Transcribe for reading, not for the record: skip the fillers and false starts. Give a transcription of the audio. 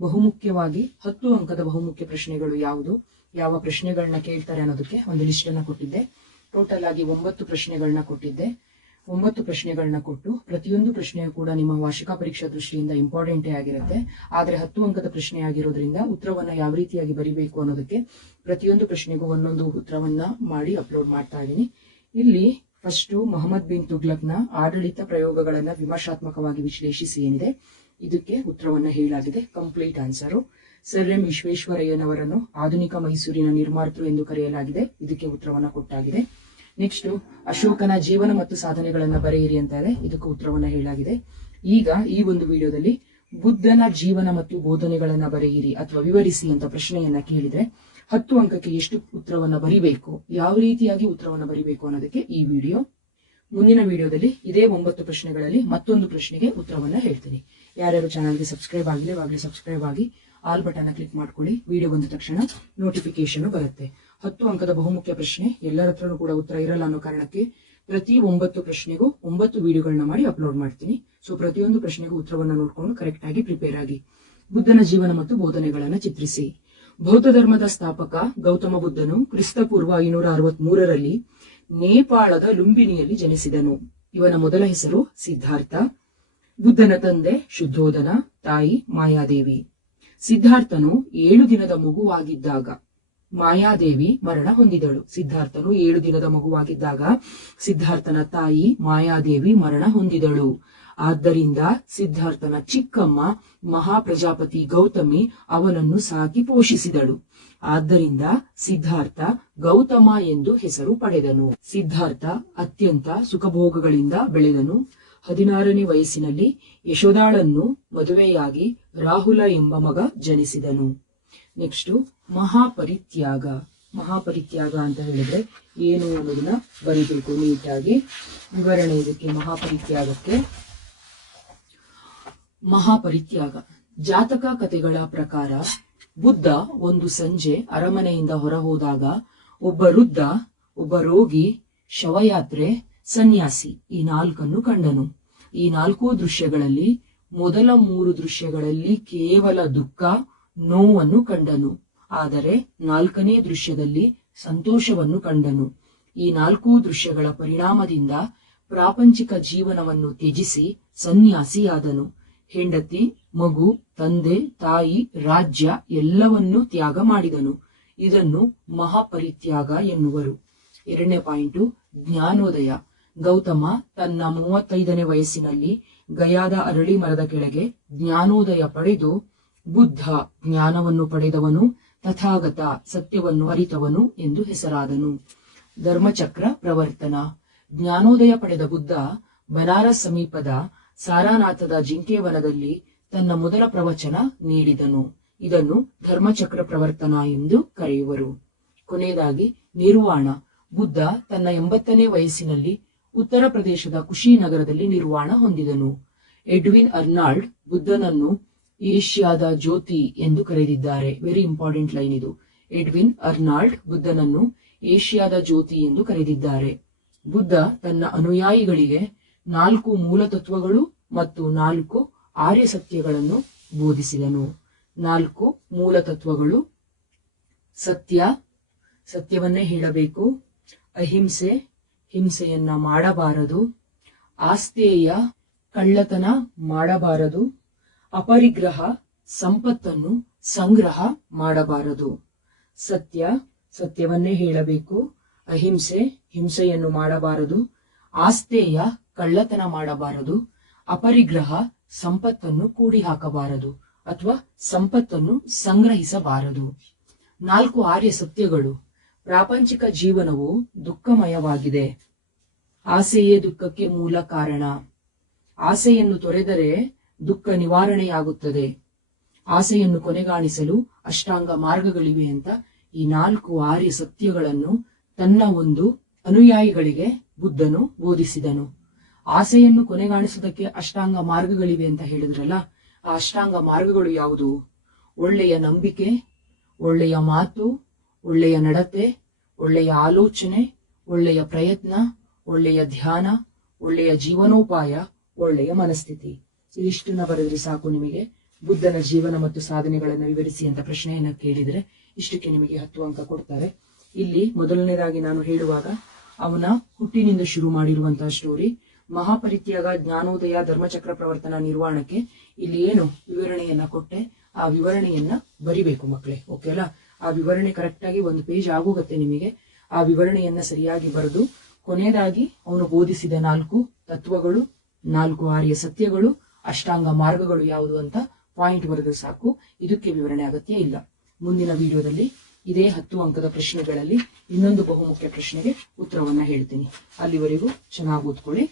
ಬಹುಮುಖ್ಯವಾಗಿ 10 ಅಂಕದ ಬಹುಮುಖ್ಯ ಪ್ರಶ್ನೆಗಳು ಯಾವುದು, ಯಾವ ಪ್ರಶ್ನೆಗಳನ್ನ ಕೇಳ್ತಾರೆ ಅನ್ನೋದಕ್ಕೆ ಒಂದು ಲಿಸ್ಟ್ ಅನ್ನ ಕೊಟ್ಟಿದ್ದೆ. ಟೋಟಲ್ ಆಗಿ 9 ಪ್ರಶ್ನೆಗಳನ್ನ ಕೊಟ್ಟಿದ್ದೆ. 9 ಪ್ರಶ್ನೆಗಳನ್ನ ಕೊಟ್ಟು ಪ್ರತಿಯೊಂದು ಪ್ರಶ್ನೆಯೂ ಕೂಡ ನಿಮ್ಮ ವಾರ್ಷಿಕ ಪರೀಕ್ಷಾ ದೃಷ್ಟಿಯಿಂದ ಇಂಪಾರ್ಟೆಂಟೇ ಆಗಿರುತ್ತೆ. ಆದ್ರೆ 10 ಅಂಕದ ಪ್ರಶ್ನೆ ಆಗಿರೋದ್ರಿಂದ ಉತ್ತರವನ್ನ ಯಾವ ರೀತಿಯಾಗಿ ಬರಿಬೇಕು ಅನ್ನೋದಕ್ಕೆ ಪ್ರತಿಯೊಂದು ಪ್ರಶ್ನೆಗೂ ಒಂದೊಂದು ಉತ್ತರವನ್ನ ಮಾಡಿ ಅಪ್ಲೋಡ್ ಮಾಡ್ತಾ ಇದ್ದೀನಿ. ಇಲ್ಲಿ ಫಸ್ಟ್ ಮೊಹಮ್ಮದ್ ಬಿನ್ ತುಗ್ಲಕ್ನ ಆಡಳಿತ ಪ್ರಯೋಗಗಳನ್ನ ವಿಮರ್ಶಾತ್ಮಕವಾಗಿ ವಿಶ್ಲೇಷಿಸಿ ಏನಿದೆ ಇದಕ್ಕೆ ಉತ್ತರವನ್ನ ಹೇಳಲಾಗಿದೆ. Complete answer. ಸರ್ ಎಂ ವಿಶ್ವೇಶ್ವರಯ್ಯನವರನ್ನು ಆಧುನಿಕ ಮೈಸೂರಿನ ನಿರ್ಮಾತೃ ಎಂದು ಕರೆಯಲಾಗಿದೆ. ಇದಕ್ಕೆ ಉತ್ತರವನ್ನ ಕೊಟ್ಟಾಗಿದೆ. ನೆಕ್ಸ್ಟ್ ಅಶೋಕನ ಜೀವನ ಮತ್ತು ಸಾಧನೆಗಳನ್ನ ಬರೆಯಿರಿ ಅಂತ ಇದೆ. ಇದಕ್ಕೆ ಉತ್ತರವನ್ನ ಹೇಳಲಾಗಿದೆ. ಈಗ ಈ ಒಂದು ವಿಡಿಯೋದಲ್ಲಿ ಬುದ್ಧನ ಜೀವನ ಮತ್ತು ಬೋಧನೆಗಳನ್ನ ಬರೆಯಿರಿ ಅಥವಾ ವಿವರಿಸಿ ಅಂತ ಪ್ರಶ್ನೆಯನ್ನ ಕೇಳಿದ್ರೆ 10 ಅಂಕಕ್ಕೆ ಎಷ್ಟು ಉತ್ತರವನ್ನ ಬರಿಬೇಕು, ಯಾವ ರೀತಿಯಾಗಿ ಉತ್ತರವನ್ನ ಬರಿಬೇಕು ಅನ್ನೋದಕ್ಕೆ ಈ ವಿಡಿಯೋ. ಮುಂದಿನ ವಿಡಿಯೋದಲ್ಲಿ ಇದೇ 9 ಪ್ರಶ್ನೆಗಳಲ್ಲಿ ಮತ್ತೊಂದು ಪ್ರಶ್ನೆಗೆ ಉತ್ತರವನ್ನ ಹೇಳ್ತೀನಿ. ಯಾರ್ಯಾರು ಚಾನಲ್ಗೆ ಸಬ್ಸ್ಕ್ರೈಬ್ ಆಗಿಲ್ಲ ಇವಾಗಲೇ ಸಬ್ಸ್ಕ್ರೈಬ್ ಆಗಿ ಆಲ್ ಬಟನ್ ಕ್ಲಿಕ್ ಮಾಡ್ಕೊಳ್ಳಿ. ವಿಡಿಯೋ ಬಂದ ತಕ್ಷಣ ನೋಟಿಫಿಕೇಶನ್ ಬರುತ್ತೆ. 10 ಅಂಕದ ಬಹುಮುಖ್ಯ ಪ್ರಶ್ನೆ ಎಲ್ಲರ ಹತ್ರನೂ ಕೂಡ ಉತ್ತರ ಇರಲ್ಲ ಅನ್ನೋ ಕಾರಣಕ್ಕೆ ಪ್ರತಿ 9 ಪ್ರಶ್ನೆಗೂ 9 ವಿಡಿಯೋಗಳನ್ನ ಮಾಡಿ ಅಪ್ಲೋಡ್ ಮಾಡ್ತೀನಿ. ಸೊ ಪ್ರತಿಯೊಂದು ಪ್ರಶ್ನೆಗೂ ಉತ್ತರವನ್ನ ನೋಡ್ಕೊಂಡು ಕರೆಕ್ಟ್ ಆಗಿ ಪ್ರಿಪೇರ್ ಆಗಿ. ಬುದ್ಧನ ಜೀವನ ಮತ್ತು ಬೋಧನೆಗಳನ್ನ ಚಿತ್ರಿಸಿ. ಬೌದ್ಧ ಧರ್ಮದ ಸ್ಥಾಪಕ ಗೌತಮ ಬುದ್ಧನು ಕ್ರಿಸ್ತಪೂರ್ವ 563ರಲ್ಲಿ ನೇಪಾಳದ ಲುಂಬಿನಿಯಲ್ಲಿ ಜನಿಸಿದನು. ಇವನ ಮೊದಲ ಹೆಸರು ಸಿದ್ಧಾರ್ಥ. ಬುದ್ಧನ ತಂದೆ ಶುದ್ಧೋಧನ, ತಾಯಿ ಮಾಯಾದೇವಿ. ಸಿದ್ಧಾರ್ಥನು 7 ದಿನದ ಮಗುವಾಗಿದ್ದಾಗ ಮಾಯಾದೇವಿ ಮರಣ ಹೊಂದಿದಳು. ಸಿದ್ಧಾರ್ಥನು 7 ದಿನದ ಮಗುವಾಗಿದ್ದಾಗ ಸಿದ್ಧಾರ್ಥನ ತಾಯಿ ಮಾಯಾದೇವಿ ಮರಣ ಹೊಂದಿದಳು. ಆದ್ದರಿಂದ ಸಿದ್ಧಾರ್ಥನ ಚಿಕ್ಕಮ್ಮ ಮಹಾಪ್ರಜಾಪತಿ ಗೌತಮಿ ಅವನನ್ನು ಸಾಕಿ ಪೋಷಿಸಿದಳು. ಆದ್ದರಿಂದ ಸಿದ್ಧಾರ್ಥ ಗೌತಮ ಎಂದು ಹೆಸರು ಪಡೆದನು. ಸಿದ್ಧಾರ್ಥ ಅತ್ಯಂತ ಸುಖಭೋಗಗಳಿಂದ ಬೆಳೆದನು. 16ನೇ ವಯಸ್ಸಿನಲ್ಲಿ ಯಶೋದಾಳನ್ನು ಮದುವೆಯಾಗಿ ರಾಹುಲ ಎಂಬ ಮಗ ಜನಿಸಿದನು. ನೆಕ್ಸ್ಟ್ ಮಹಾಪರಿತ್ಯಾಗ. ಮಹಾಪರಿತ್ಯಾಗ ಅಂತ ಹೇಳಿದ್ರೆ ಏನು ಅನ್ನೋದನ್ನ ಬರೀಬೇಕು ನೀಟಾಗಿ. ವಿವರಣೆ ಇದಕ್ಕೆ ಮಹಾಪರಿತ್ಯಾಗಕ್ಕೆ. ಮಹಾಪರಿತ್ಯಾಗ ಜಾತಕ ಕಥೆಗಳ ಪ್ರಕಾರ ಬುದ್ಧ ಒಂದು ಸಂಜೆ ಅರಮನೆಯಿಂದ ಹೊರಹೋದಾಗ ಒಬ್ಬ ವೃದ್ಧ, ಒಬ್ಬ ರೋಗಿ, ಶವಯಾತ್ರೆ, ಸನ್ಯಾಸಿ ಈ 4 ಕಂಡನು. ಈ 4 ದೃಶ್ಯಗಳಲ್ಲಿ ಮೊದಲ 3 ದೃಶ್ಯಗಳಲ್ಲಿ ಕೇವಲ ದುಃಖ, ನೋವನ್ನು ಕಂಡನು. ಆದರೆ 4ನೇ ದೃಶ್ಯದಲ್ಲಿ ಸಂತೋಷವನ್ನು ಕಂಡನು. ಈ 4 ದೃಶ್ಯಗಳ ಪರಿಣಾಮದಿಂದ ಪ್ರಾಪಂಚಿಕ ಜೀವನವನ್ನು ತ್ಯಜಿಸಿ ಸನ್ಯಾಸಿಯಾದನು. ಹೆಂಡತಿ, ಮಗು, ತಂದೆ, ತಾಯಿ, ರಾಜ್ಯ ಎಲ್ಲವನ್ನೂ ತ್ಯಾಗ ಮಾಡಿದನು. ಇದನ್ನು ಮಹಾಪರಿತ್ಯಾಗ ಎನ್ನುವರು. 2ನೇ ಪಾಯಿಂಟು ಜ್ಞಾನೋದಯ. ಗೌತಮ ತನ್ನ 35ನೇ ವಯಸ್ಸಿನಲ್ಲಿ ಗಯಾದ ಅರಳಿ ಮರದ ಕೆಳಗೆ ಜ್ಞಾನೋದಯ ಪಡೆದು ಬುದ್ಧ ಜ್ಞಾನವನ್ನು ಪಡೆದವನು, ತಥಾಗತ ಸತ್ಯವನ್ನು ಅರಿತವನು ಎಂದು ಹೆಸರಾದನು. ಧರ್ಮಚಕ್ರ ಪ್ರವರ್ತನ. ಜ್ಞಾನೋದಯ ಪಡೆದ ಬುದ್ಧ ಬನಾರಸ್ ಸಮೀಪದ ಸಾರಾನಾಥದ ಜಿಂಕೆವನದಲ್ಲಿ ತನ್ನ ಮೊದಲ ಪ್ರವಚನ ನೀಡಿದನು. ಇದನ್ನು ಧರ್ಮಚಕ್ರ ಪ್ರವರ್ತನ ಎಂದು ಕರೆಯುವರು. ಕೊನೆಯದಾಗಿ ನಿರ್ವಾಣ. ಬುದ್ಧ ತನ್ನ 80ನೇ ವಯಸ್ಸಿನಲ್ಲಿ ಉತ್ತರ ಪ್ರದೇಶದ ಕುಶಿನಗರದಲ್ಲಿ ನಿರ್ವಾಣ ಹೊಂದಿದನು. ಎಡ್ವಿನ್ ಅರ್ನಾಲ್ಡ್ ಬುದ್ಧನನ್ನು ಏಷ್ಯಾದ ಜ್ಯೋತಿ ಎಂದು ಕರೆದಿದ್ದಾರೆ. ವೆರಿ ಇಂಪಾರ್ಟೆಂಟ್ ಲೈನ್ ಇದು. ಎಡ್ವಿನ್ ಅರ್ನಾಲ್ಡ್ ಬುದ್ಧನನ್ನು ಏಷ್ಯಾದ ಜ್ಯೋತಿ ಎಂದು ಕರೆದಿದ್ದಾರೆ. ಬುದ್ಧ ತನ್ನ ಅನುಯಾಯಿಗಳಿಗೆ 4 ಮೂಲ ತತ್ವಗಳು ಮತ್ತು 4 ಆರ್ಯ ಸತ್ಯಗಳನ್ನು ಬೋಧಿಸಿದನು. 4 ಮೂಲ ತತ್ವಗಳು: ಸತ್ಯ, ಸತ್ಯವನ್ನೇ ಹೇಳಬೇಕು. ಅಹಿಂಸೆ, ಹಿಂಸೆಯನ್ನ ಮಾಡಬಾರದು. ಆಸ್ತೇಯ, ಕಳ್ಳತನ ಮಾಡಬಾರದು. ಅಪರಿಗ್ರಹ, ಸಂಪತ್ತನ್ನು ಸಂಗ್ರಹ ಮಾಡಬಾರದು. ಸತ್ಯ, ಸತ್ಯವನ್ನೇ ಹೇಳಬೇಕು. ಅಹಿಂಸೆ, ಹಿಂಸೆಯನ್ನು ಮಾಡಬಾರದು. ಆಸ್ತೇಯ, ಕಳ್ಳತನ ಮಾಡಬಾರದು. ಅಪರಿಗ್ರಹ, ಸಂಪತ್ತನ್ನು ಕೂಡಿ ಹಾಕಬಾರದು ಅಥವಾ ಸಂಪತ್ತನ್ನು ಸಂಗ್ರಹಿಸಬಾರದು. 4 ಆರ್ಯ ಸತ್ಯಗಳು: ಪ್ರಾಪಂಚಿಕ ಜೀವನವು ದುಃಖಮಯವಾಗಿದೆ. ಆಸೆಯೇ ದುಃಖಕ್ಕೆ ಮೂಲ ಕಾರಣ. ಆಸೆಯನ್ನು ತೊರೆದರೆ ದುಃಖ ನಿವಾರಣೆಯಾಗುತ್ತದೆ. ಆಸೆಯನ್ನು ಕೊನೆಗಾಣಿಸಲು ಅಷ್ಟಾಂಗ ಮಾರ್ಗಗಳಿವೆ ಅಂತ ಈ 4 ಆರ್ಯ ಸತ್ಯಗಳನ್ನು ತನ್ನ ಒಂದು ಅನುಯಾಯಿಗಳಿಗೆ ಬುದ್ಧನು ಬೋಧಿಸಿದನು. ಆಸೆಯನ್ನು ಕೊನೆಗಾಣಿಸೋದಕ್ಕೆ ಅಷ್ಟಾಂಗ ಮಾರ್ಗಗಳಿವೆ ಅಂತ ಹೇಳಿದ್ರಲ್ಲ, ಆ ಅಷ್ಟಾಂಗ ಮಾರ್ಗಗಳು ಯಾವುದು? ಒಳ್ಳೆಯ ನಂಬಿಕೆ, ಒಳ್ಳೆಯ ಮಾತು, ಒಳ್ಳೆಯ ನಡತೆ, ಒಳ್ಳೆಯ ಆಲೋಚನೆ, ಒಳ್ಳೆಯ ಪ್ರಯತ್ನ, ಒಳ್ಳೆಯ ಧ್ಯಾನ, ಒಳ್ಳೆಯ ಜೀವನೋಪಾಯ, ಒಳ್ಳೆಯ ಮನಸ್ಥಿತಿ. ಇದಿಷ್ಟನ್ನ ಬರೆದ್ರೆ ಸಾಕು ನಿಮಗೆ ಬುದ್ಧನ ಜೀವನ ಮತ್ತು ಸಾಧನೆಗಳನ್ನು ವಿವರಿಸಿ ಅಂತ ಪ್ರಶ್ನೆಯನ್ನು ಕೇಳಿದ್ರೆ ಇಷ್ಟಕ್ಕೆ ನಿಮಗೆ 10 ಅಂಕ ಕೊಡ್ತಾರೆ. ಇಲ್ಲಿ ಮೊದಲನೇದಾಗಿ ನಾನು ಹೇಳುವಾಗ ಅವನ ಹುಟ್ಟಿನಿಂದ ಶುರು ಮಾಡಿರುವಂತಹ ಸ್ಟೋರಿ, ಮಹಾಪರಿತ್ಯಾಗ, ಜ್ಞಾನೋದಯ, ಧರ್ಮಚಕ್ರ ಪ್ರವರ್ತನ, ನಿರ್ವಾಣಕ್ಕೆ ಇಲ್ಲಿ ಏನು ವಿವರಣೆಯನ್ನ ಕೊಟ್ಟೆ, ಆ ವಿವರಣೆಯನ್ನ ಬರಿಬೇಕು ಮಕ್ಕಳೇ. ಓಕೆ ಅಲ್ಲ? ಆ ವಿವರಣೆ ಕರೆಕ್ಟ್ ಆಗಿ 1 ಪೇಜ್ ಆಗೋಗತ್ತೆ ನಿಮಗೆ. ಆ ವಿವರಣೆಯನ್ನ ಸರಿಯಾಗಿ ಬರೆದು ಕೊನೆಯದಾಗಿ ಅವನು ಬೋಧಿಸಿದ 4 ತತ್ವಗಳು, 4 ಆರ್ಯ ಸತ್ಯಗಳು, ಅಷ್ಟಾಂಗ ಮಾರ್ಗಗಳು ಯಾವುದು ಅಂತ ಪಾಯಿಂಟ್ ಬರೆದು ಸಾಕು. ಇದಕ್ಕೆ ವಿವರಣೆ ಅಗತ್ಯ ಇಲ್ಲ. ಮುಂದಿನ ವಿಡಿಯೋದಲ್ಲಿ ಇದೇ 10 ಅಂಕದ ಪ್ರಶ್ನೆಗಳಲ್ಲಿ ಇನ್ನೊಂದು ಬಹುಮುಖ್ಯ ಪ್ರಶ್ನೆಗೆ ಉತ್ತರವನ್ನ ಹೇಳ್ತೀನಿ. ಅಲ್ಲಿವರೆಗೂ ಚೆನ್ನಾಗಿ ಓದ್ಕೊಳ್ಳಿ.